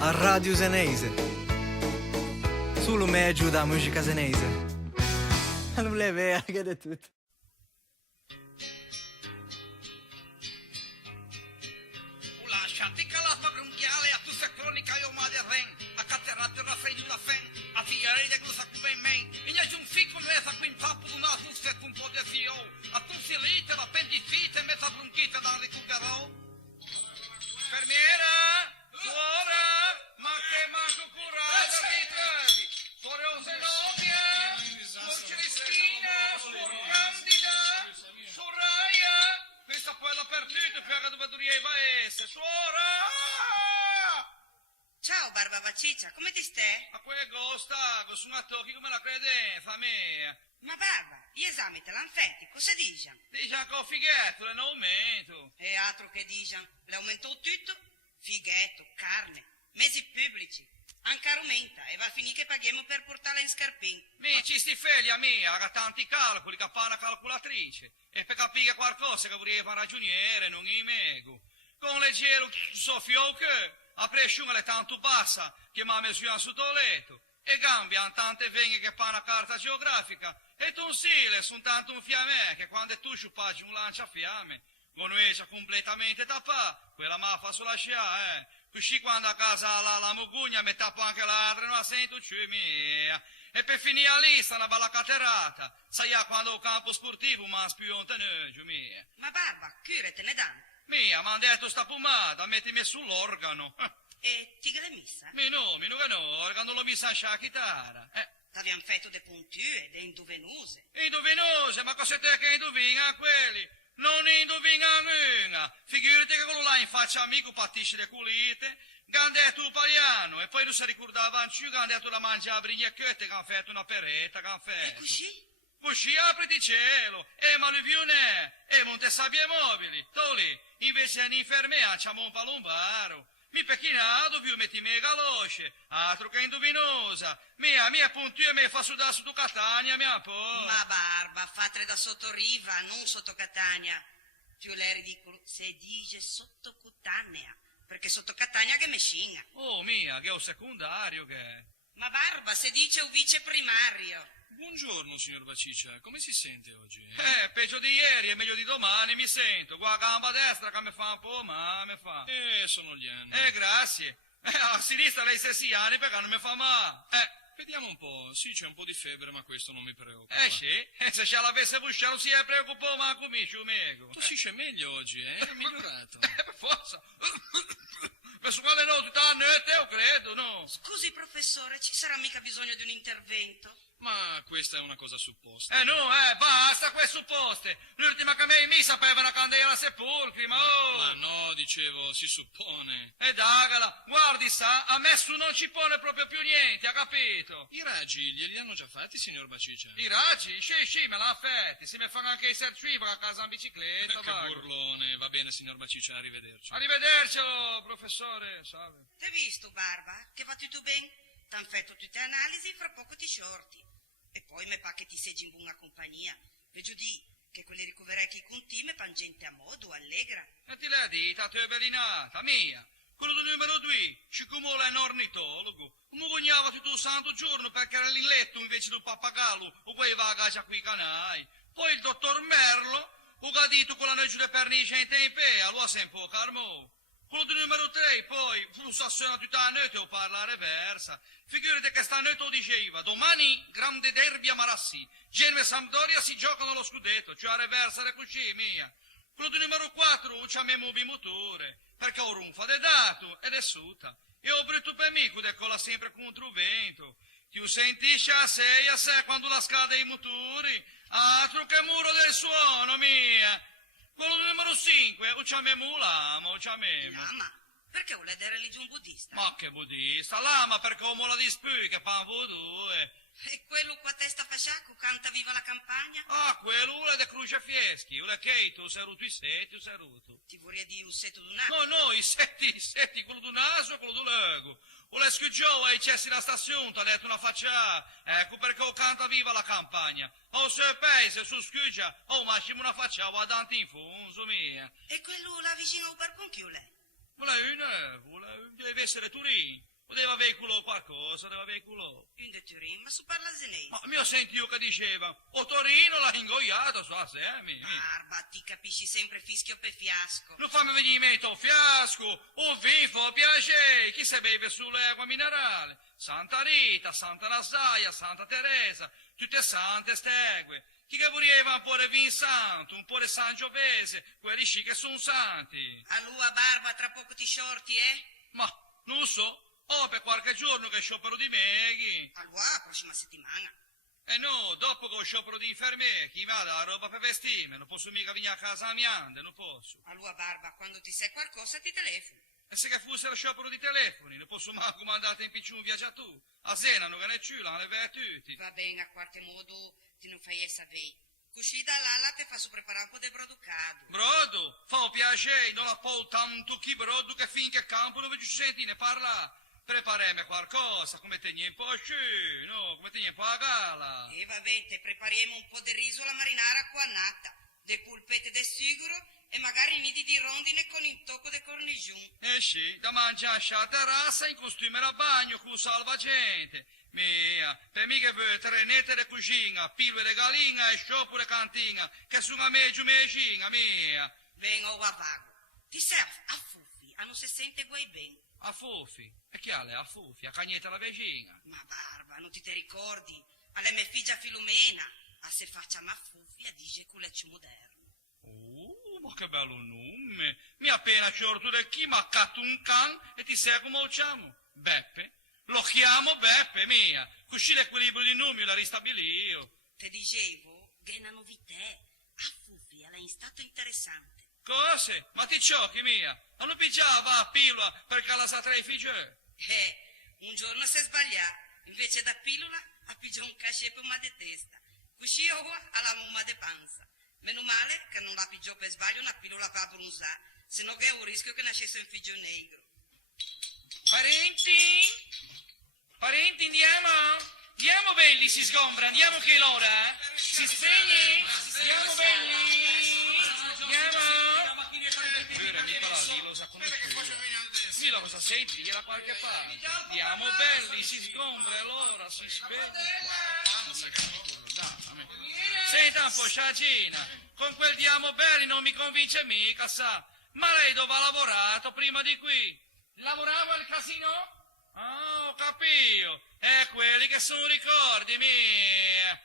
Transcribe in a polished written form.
a Radio Senese. Solo meglio da musica senese. Non è vero, che è tutto. Lasciati calata bronchiale a tu se cronica io ma de ren. A catterate la fei di una fen. A tigare de gusa cu ben men. E ne un fico mesa qui in papo una fusse con un po' di zio. A tu si lite l'appendicite mezza bronchite da recuperò. Infermiera! Suora! Ma che manco curata di te! Suore o Zenobia! Celestina! Suor Candida! Soraya! Questa poi è la partita per dove doveva essere! Suora! Ciao Barba Ciccia, come ti stai? Ma quel gosta, sono a tocchi come la credenza mia! Ma Barba, gli esami te l'hanno fatti, cosa dicono? Dice che ho fighetto, non aumento! E altro che dicono, l'aumentò tutto? Fighetto, carne, mesi pubblici. Anche aumenta e va a finire che paghiamo per portarla in scarpin. Ci sti figlia mia, che ha tanti calcoli, che fa una calcolatrice. E per capire qualcosa che voleva fare ragioniere, non i mego. Con leggero soffio che a pressione è tanto bassa che mi ha messo sul letto. E gambe hanno tante vene che fanno una carta geografica. E tonsile sono tanto un fiamme che quando tu sciupaggi un lanciafiamme. Non è completamente tappato, quella ma fa sulla scia, Così quando a casa la mugugna mi tappo anche l'altra, non la sento più mia. E per finire la lista, una bella caterata, sai quando il campo sportivo mi ha spiontato, mia. Ma Barba, cure te ne danno? Mia, mi hanno detto sta pomata, mettimi sull'organo. E ti l'hai messa? Mi no, organo l'ho messa a chitarra, T'abbiamo fatto de puntue, de indovenose. Indovinose, ma cosa te che indovina quelli? Non indovina nulla, figurati che quello là in faccia amico patisce le culite, gandetto pariano, e poi non si ricordava più, gandetto la mangia a brignacchette, che hanno fatto una peretta, che hanno fatto. E così? Così apriti cielo, ma l'uvione, monte sabbie mobili, toli, invece un'infermiera c'ha un palombaro. Mi pecchinato, più metti mega veloce, altro che indovinosa. Mia puntua mi fa sudare su Catania, mia po'. Ma Barba, fate da sotto riva, non sotto Catania. Più lei è ridicolo se dice sottocutanea, perché sotto Catania che mescina. Oh, mia, che è un secondario che è. Ma Barba, se dice un vice primario. Buongiorno, signor Baciccia. Come si sente oggi? Peggio di ieri e meglio di domani mi sento. Qua gamba destra che mi fa un po', ma mi fa. Sono gli anni. Grazie. A sinistra lei 6 anni perché non mi fa male. Vediamo un po'. Sì, c'è un po' di febbre, ma questo non mi preoccupa. Sì? Se ce l'avesse busciato non si è preoccupato manco mi, ciumego. Tossisce meglio oggi, È migliorato. Per forza. Per suonare no tutta la notte, io credo, no? Scusi, professore, ci sarà mica bisogno di un intervento? Ma questa è una cosa supposta. No, basta queste supposte. L'ultima che mi sapeva una candela a sepolcri, ma oh! Ma no, dicevo, si suppone. Dagala, guardi sa, a me su non ci pone proprio più niente, ha capito? I raggi glieli hanno già fatti, signor Baciccia? I raggi? Sì, me l'ha fatti. Si mi fanno anche i sercivi a casa in bicicletta, Che burlone. Va bene, signor Baciccia, arrivederci. Arrivedercelo, professore, salve. T'hai visto, Barba? Che va tutto bene? T'han fatto tutte le analisi, fra poco ti shorti. E poi me pa che ti seggi in buona compagnia. Peggio di che quelli ricoverati con te me pan gente a modo, allegra. E ti l'ha dita, tu è bellinata, mia. Quello del numero 2, siccome è un ornitologo, mi cognava tutto il santo giorno perché era in letto invece del pappagallo, o quei vagaggia qui canai. Poi il dottor Merlo, o che ha detto con la noce di pernice in tempea, lo ha sempre carmo. Quello del numero 3, poi, lo sassiona tutta la notte o parla reversa. Figurate che stanotte lo diceva, domani grande derby a Marassi, Genoa e Sampdoria si giocano lo scudetto, cioè a reversa le così, mia. Quello del numero 4 ci abbiamo il motore, perché ho ronfa de dato ed è suta. E ho brutto per me, che cola sempre contro il vento. Ti sentisci a 6 quando la scade i motori, altro che muro del suono, mia. Quello del numero 5, o ci abbiamo l'ama, o ci abbiamo. Lama? Perché vuole dare religione buddista? Ma che buddista, lama perché ho mola di spui che fa voodoo, E quello qua testa fasciaco canta viva la campagna? Quello è de Cruce Fieschi, quello è che tu sei ruto i setti, sei ruto. Ti vorrei dire un setto d'un naso? No, i setti, quello d'un naso e quello d'un lego. O le schiuggiò e i cessi la stazione, ti ha detto una faccia, ecco perché o canta viva la campagna. O se paese, su schiuggia, ma ci una faccia, va danti in funzo, mia. E quello là vicino al barbunchio, lei? Vuole una, essere Turin. Poteva veicolare qualcosa, poteva veicolare. In de Turin, ma su parla senese. Ma mi ho sentito che diceva, o Torino l'ha ingoiato, so semi. Barba, ti capisci sempre fischio per fiasco. Non fammi venire in mente un fiasco, un vino fa piacere, chi se beve sull'acqua minerale? Santa Rita, Santa Nazaia, Santa Teresa, tutte sante stegue. Chi che voleva un po' di vino santo, un po' di Sangiovese, quelli sì che sono santi. Allora, Barba, tra poco ti shorti, eh? Ma, non lo so, per qualche giorno che sciopero di meghi. Allora, prossima settimana. Eh no, dopo che ho sciopero di infermieri, chi mi ha la roba per vestirmi, non posso mica venire a casa a miande, non posso. Allora, Barba, quando ti sai qualcosa ti telefoni. E se che fosse lo sciopero di telefoni, non posso manco mandare in picciù un viaggiatore. A Sena non che ne c'è, l'hanno le tutti. Va bene, a qualche modo ti non fai sapere. Così da là te faccio preparare un po' di brodo caldo. Brodo, fa un piacere, non la può tanto chi brodo che finché campo non vedo senti ne parla. Preparami qualcosa, come te un po' sci, no, come te un po' a gala. E va bene, te prepariamo un po' di riso alla marinara qua nata, de polpette de siguro e magari nidi di rondine con il tocco de cornigion. Eh sì, da mangiare a terrazza in costume da bagno con salvagente. Mia, per me che vuoi trenette de cucina, pilue de galina e scioppo de cantina, che sono a me giù medicina, mia. Vengo a vago. Ti serve a fuffi, a non si sente guai ben. A Fofi, e chi ha a Fofi, a cagnetta la vicina. Ma Barba, non ti te ricordi? Alla mia figlia Filomena, a se facciamo a fuffi a dice culeccio moderno. Ma che bello nome! Mi ha appena sciorto da chi mi ha catto un can e ti sai come lo chiamo? Beppe? Lo chiamo Beppe, mia! Così l'equilibrio di nomi la ristabilio. Te dicevo, che è una novità. A fuffi è in stato interessante. Cose? Ma ti ciocchi, mia? Non pigiava a pillola perché la sa tra i figli? Un giorno si è sbagliato. Invece da pillola ha pigiato un cachet per mal di testa. Così ora ha la mamma di panza. Meno male che non la pigiò per sbaglio una pillola per abbronzare, se no che è un rischio che nascesse un figlio negro. Parenti? Parenti, andiamo? Andiamo belli, si sgombra, andiamo che è l'ora? Si spegne? Andiamo belli? Andiamo? Vero, Nicola, lì lo sa come sì, lo sa senti, gliela qualche parte. Andiamo belli, si sgombra, allora si spegne. Senta un po', Sciagina, con quel diamo belli non mi convince mica, sa. Ma lei dove ha lavorato prima di qui? Lavoravo al casino? Ah, ho capito. Quelli che sono ricordi, mia.